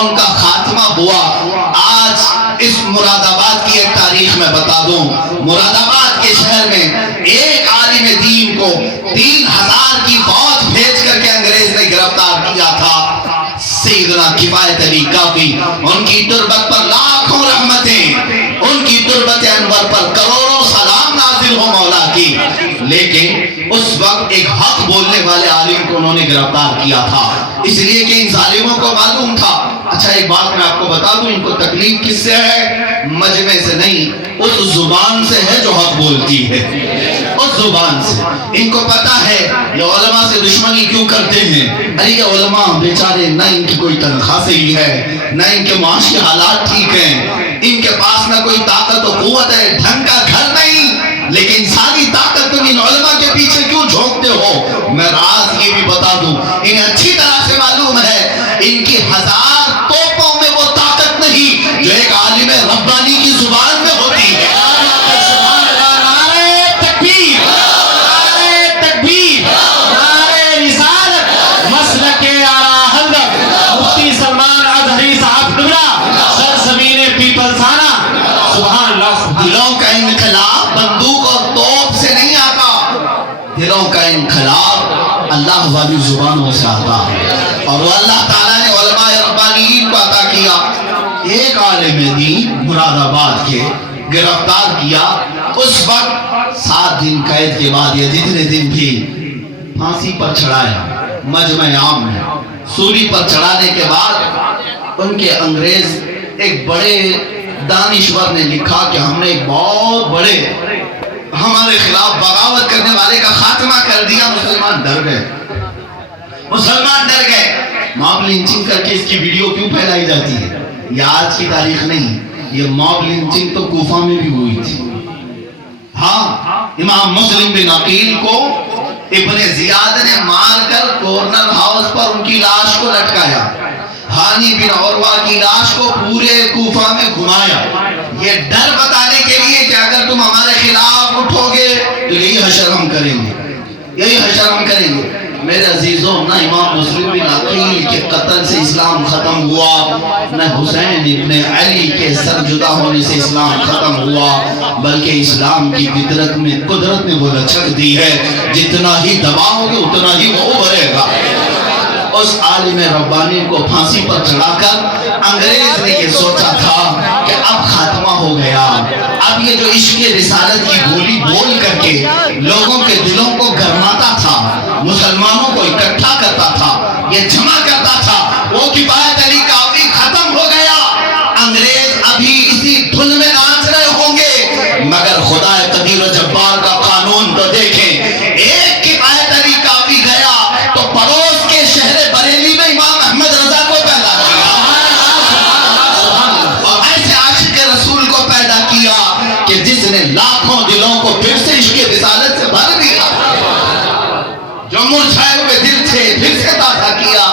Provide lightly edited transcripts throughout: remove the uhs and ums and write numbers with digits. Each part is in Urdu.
ان کا خاتمہ ہوا۔ آج اس مراد آباد کی ایک تاریخ میں بتا دوں، مراد آباد کے شہر میں ایک عالم دین کو 3000 کی فوج بھیج کر کے انگریز نے گرفتار کیا تھا، سیدنا کفایت علی کافی۔ ان کی تربت پر لاکھوں رحمتیں، ان کی تربت انور پر کروڑوں سلام نازل ہو مولا کی، لیکن اس وقت ایک حق بولنے والے عالم کو انہوں نے گرفتار کیا تھا، اس لیے کہ ان ظالموں کو معلوم تھا۔ اچھا ایک بات میں آپ کو بتا دوں، ان کو تکلیف کس سے ہے؟ مجمع سے نہیں، اس زبان سے ہے جو حق بولتی ہے، اس زبان سے۔ ان کو پتا ہے یہ علماء سے دشمنی کیوں کرتے ہیں، ارے یہ علماء بیچارے نہ ان کی کوئی تنخواہ صحیح ہے، نہ ان کے معاشی حالات ٹھیک ہیں، ان کے پاس نہ کوئی طاقت و قوت ہے، ڈھنگ کا گھر نہیں، لیکن ساری طاقت تم ان علماء کے پیچھے کیوں جھونکتے ہو؟ میں راز یہ بھی بتا دوں، انہیں اچھی طرح سے معلوم ہے ان کی 1000 توپوں میں وہ طاقت نہیں جو ایک عالم ربانی کی زبان میں ہوتی ہے۔ دلوں کا انقلاب بندوق اور توپ سے نہیں آتا، دلوں کا انقلاب اللہ والی زبانوں سے آتا ہے، اور وہ اللہ تعالیٰ نے علماء ربانیین کو عطا کیا۔ ایک عالم دین مراد آباد کے گرفتار کیا، اس وقت 7 دن قید کے بعد یا جتنے دن بھی پھانسی پر چڑھایا، مجمع عام میں سولی پر چڑھانے کے بعد ان کے انگریز ایک بڑے دانشور نے لکھا کہ ہم نے ایک بہت بڑے ہمارے خلاف بغاوت کرنے والے کا خاتمہ کر دیا۔ مسلمان ڈر گئے، مسلمان ڈر گئے۔ موب لنچنگ کر کے اس کی ویڈیو کیوں پھیلائی جاتی ہے؟ یہ آج کی تاریخ نہیں، یہ موب لنچنگ تو کوفہ میں بھی ہوئی تھی۔ ہاں، امام مسلم بن عقیل کو ابن زیاد نے مار کر کورنر ہاؤس پر ان کی لاش کو لٹکایا، ہانی بن عروہ کی لاش کو پورے کوفہ میں گھمایا، یہ ڈر بتانے کے لیے کہ اگر تم ہمارے خلاف اٹھو گے تو یہی حشر ہم کریں گے، یہی حشر ہم کریں گے۔ میرے عزیزوں، نہ امام مسلم بن عقیل کے قتل سے اسلام ختم ہوا، نہ حسین ابن علی کے سر جدا ہونے سے اسلام ختم ہوا، بلکہ اسلام کی فطرت میں قدرت نے وہ لچک دی ہے، جتنا ہی دباؤ گے اتنا ہی وہ ابھرے گا۔ اس عالم ربانی کو پھانسی پر چڑھا کر انگریز نے یہ سوچا تھا کہ اب خاتمہ ہو گیا، اب یہ جو عشق رسالت کی بولی بول کر کے لوگوں کے دلوں کو گرماتا تھا، مسلمانوں کو اکٹھا کرتا تھا، یہ جمع کرتا تھا، وہ کفایت علی کافی ختم ہو گیا۔ انگریز ابھی اسی دھن میں ناچ رہے ہوں گے، مگر خدا قدیر و جبار کا قانون تو دیکھیں، ایک کفایت علی کافی گیا تو پڑوس کے شہر بریلی میں امام احمد رضا کو پیدا کیا، اور ایسے عاشق رسول کو پیدا کیا کہ جس نے لاکھوں دلوں کو پھر سے عشق رسالت سے بھر دیا، جو مرجھائے ہوئے دل تھے پھر سے تازہ کیا۔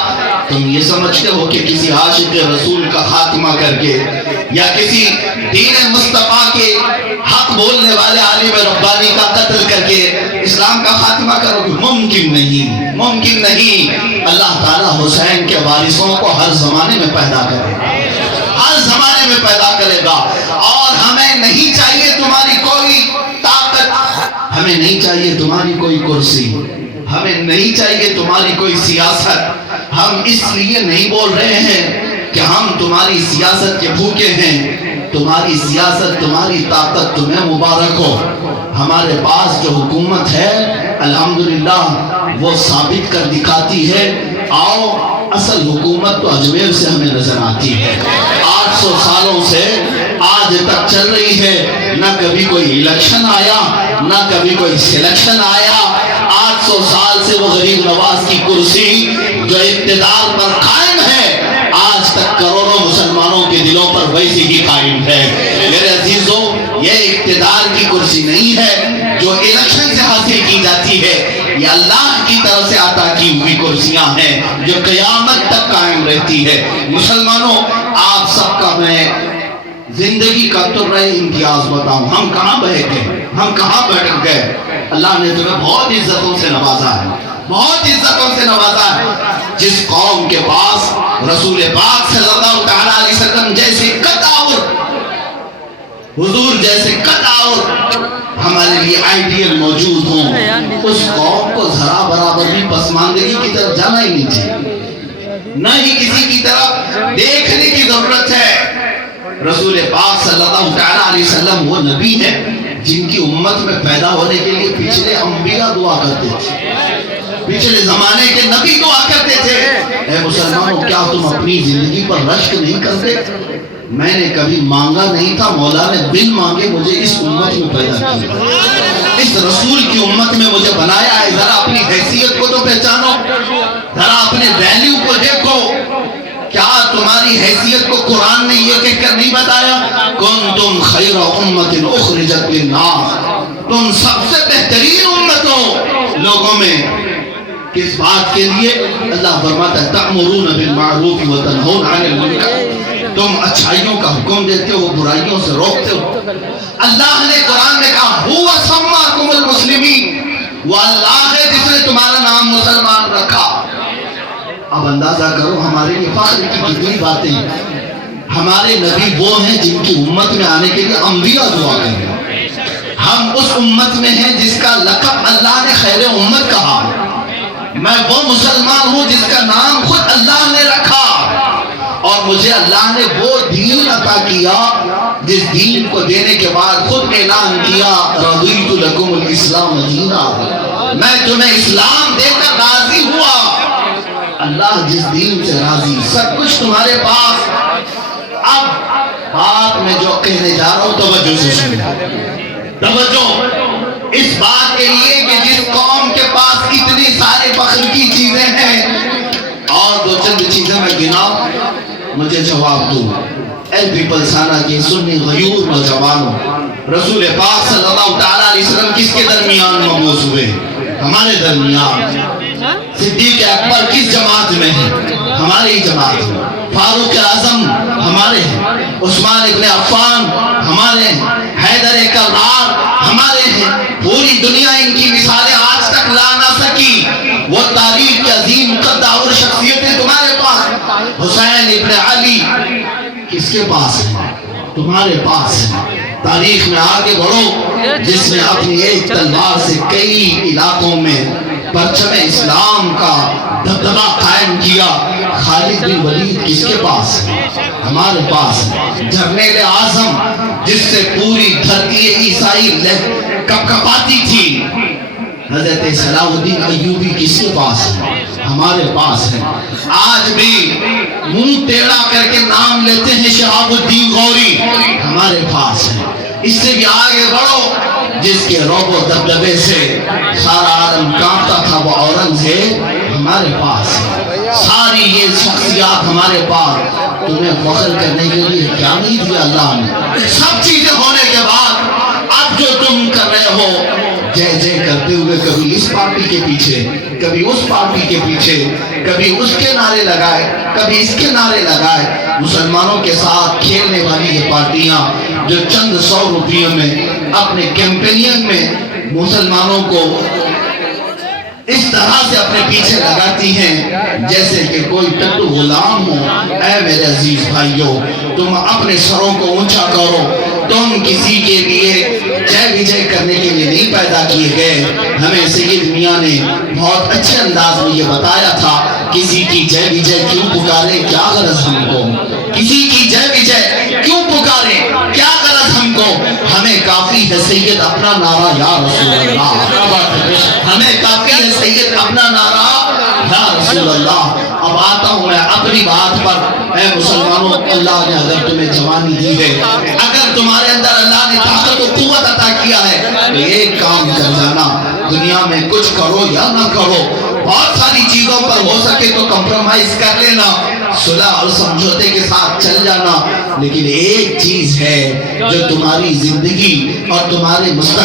تم یہ سمجھتے ہو کہ کسی عاشق رسول کا خاتمہ کر کے یا کسی دین مصطفیٰ کے حق بولنے والے عالم ربانی کا قتل کر کے اسلام کا خاتمہ کرو گے؟ ممکن نہیں، ممکن نہیں۔ اللہ تعالیٰ حسین کے وارثوں کو ہر زمانے میں پیدا کرے گا، ہر زمانے میں پیدا کرے گا، اور ہمیں نہیں چاہیے تمہاری کوئی طاقت، ہمیں نہیں چاہیے تمہاری کوئی کرسی، ہمیں نہیں چاہیے تمہاری کوئی سیاست۔ ہم اس لیے نہیں بول رہے ہیں کہ ہم تمہاری سیاست کے بھوکے ہیں، تمہاری سیاست، تمہاری طاقت تمہیں مبارک ہو۔ ہمارے پاس جو حکومت ہے الحمدللہ وہ ثابت کر دکھاتی ہے۔ آؤ، اصل حکومت تو اجمیر سے ہمیں نظر آتی ہے، 800 سالوں سے آج تک چل رہی ہے، نہ کبھی کوئی الیکشن آیا، نہ کبھی کوئی سلیکشن آیا۔ 800 سال سے وہ غریب نواز کی کرسی جو اقتدار پر قائم ہے، آج تک کروڑوں مسلمانوں کے دلوں پر ویسی ہی قائم ہے۔ میرے عزیزوں، یہ اقتدار کی کرسی نہیں ہے جو الیکشن سے حاصل کی جاتی ہے، یہ اللہ کی طرف سے عطا کی ہوئی کرسیاں ہیں جو قیامت تک قائم رہتی ہے۔ مسلمانوں، آپ سب کا میں زندگی کا ترہ امتیاز بتاؤں، ہم کہاں بیٹھ گئے، ہم کہاں بیٹھ گئے؟ اللہ نے تمہیں بہت عزتوں سے نوازا ہے، بہت عزتوں سے نوازا ہے. جس قوم کے پاس رسول پاک صلی اللہ تعالیٰ علیہ وسلم جیسے قطع حضور جیسے قطع ہمارے لیے آئیڈیل موجود ہوں، اس قوم کو ذرا برابر بھی پسماندگی کی طرف جانا ہی نہیں چاہیے، نہ ہی کسی کی طرف دیکھنے کی ضرورت ہے. رسول پاک صلی اللہ تعالیٰ علیہ وسلم وہ نبی ہے جن کی امت میں پیدا ہونے کے لیے پچھلے انبیاء دعا کرتے تھے، پچھلے زمانے کے نبی دعا کرتے تھے. اے مسلمانوں، کیا تم اپنی زندگی پر رشک نہیں کرتے؟ میں نے کبھی مانگا نہیں تھا، مولا نے بن مانگے مجھے اس امت میں پیدا کیا، اس رسول کی امت میں مجھے بنایا ہے. ذرا اپنی حیثیت کو تو پہچانو، ذرا اپنے ویلیو کو دیکھو. کیا تمہاری حیثیت کو قرآن نے یہ کہہ کر نہیں بتایا کنتم خیر امت اخرجت للناس، تم سب سے بہترین امت ہو لوگوں میں. کس بات کے لیے؟ اللہ فرماتا ہے تأمرون بالمعروف وتنہون عن المنکر، تم اچھائیوں کا حکم دیتے ہو، برائیوں سے روکتے ہو. اللہ نے قرآن میں کہا هو سماکم المسلمین، وہ اللہ ہے جس نے تمہارا نام مسلمان رکھا. اب اندازہ کرو ہمارے لیے فخر کی کتنی باتیں ہیں. ہمارے نبی وہ ہیں جن کی امت میں آنے کے لیے انبیاء دعا کرتے ہیں. ہم اس امت میں ہیں جس کا لقب اللہ نے خیر امت کہا. میں وہ مسلمان ہوں جس کا نام خود اللہ نے رکھا، اور مجھے اللہ نے وہ دین عطا کیا جس دین کو دینے کے بعد خود اعلان کیا رضیت لکم الاسلام دینا، میں تمہیں اسلام دے کر راضی ہوا. اللہ جس دین سے راضی، سب کچھ تمہارے پاس. اب بات میں جو کہنے جا رہا ہوں توجہ سے سنو، توجہ اس بات کے لیے کہ جس قوم کے پاس اتنی سارے فخر کی چیزیں ہیں، اور دو چند چیزیں میں گناؤں، مجھے جواب دو. اے پیپل سانا کے سنی غیور نوجوانوں، رسول پاک صلی اللہ تعالیٰ علیہ وسلم کس کے درمیان مبعوث ہوئے؟ ہمارے درمیان. صدیق اکبر کس جماعت میں ہے؟ ہمارے ہی جماعت میں. فاروق اعظم ہمارے ہیں، عثمان ابن عفان ہمارے ہیں، حیدر کرار ہمارے ہیں. پوری دنیا ان کی مثالیں آج تک لا نہ سکی. وہ تاریخ کے عظیم قد اور شخصیتیں تمہارے پاس. حسین ابن علی کس کے پاس ہے؟ تمہارے پاس ہے. تاریخ میں آگے بڑھو، جس نے اپنی ایک تلوار سے کئی علاقوں میں پرچم اسلام کا دبدبہ قائم کیا. خالد بن ولید کس کے پاس ہے؟ ہمارے پاس ہے. جرنیل اعظم جس سے پوری دھرتی عیسائی کپ کپاتی تھی، حضرت صلاح الدین ایوبی کس کے پاس ہے؟ ہمارے پاس ہے. آج بھی منہ ٹیڑھا کر کے نام لیتے ہیں شہاب الدین غوری، ہمارے پاس ہے. اس سے بھی آگے بڑھو، جس کے روب و دبدبے سے سارا عالم کانپتا تھا، وہ اورنگزیب ہمارے پاس ہے. ساری یہ شخصیات ہمارے پاس. تمہیں فخر کرنے کے لیے کیا نہیں دیا اللہ نے؟ سب چیزیں ہونے کے بعد اب جو تم کر رہے ہو جے جے کرتے ہوئے، کبھی اس پارٹی کے پیچھے، کبھی اس پارٹی کے پیچھے، کبھی اس کے نعرے لگائے، کبھی اس کے نعرے لگائے. مسلمانوں کے ساتھ کھیلنے والی یہ پارٹیاں جو چند 100 روپیوں میں اپنے کیمپینین میں مسلمانوں کو اس طرح سے اپنے پیچھے لگاتی ہیں جیسے کہ کوئی ٹٹو غلام ہو. اے میرے عزیز بھائیوں، تم اپنے سروں کو اونچا کرو. تم کسی کے لیے جے وجے کرنے کے لیے نہیں پیدا کیے گئے. ہمیں سید میاں نے بہت اچھے انداز میں یہ بتایا تھا، کسی کی جے وجے کیوں پکارے، کیا غرض ہم کو؟ کسی کی جے وجے کیوں پکارے، کیا غرض ہم کو؟ ہمیں کافی ہے سید اپنا نعرہ یا رسول اللہ، ہمیں کافی ہے سید اپنا نعرہ یا رسول اللہ. اب آتا ہوں میں اپنی بات پر. اے مسلمانوں، اللہ نے اگر تمہیں جوانی دی ہے، اگر تمہارے اندر اللہ نے طاقت و قوت عطا کیا ہے، تو ایک کام کر جانا، دنیا میں کچھ کرو یا نہ کرو، بہت ساری چیزوں پر ہو سکے تو کمپرومائز کر لینا، صلح اور سمجھوتے کے ساتھ چل جانا. لیکن ایک چیز ہے جو تمہاری زندگی اور تمہارے مستقبل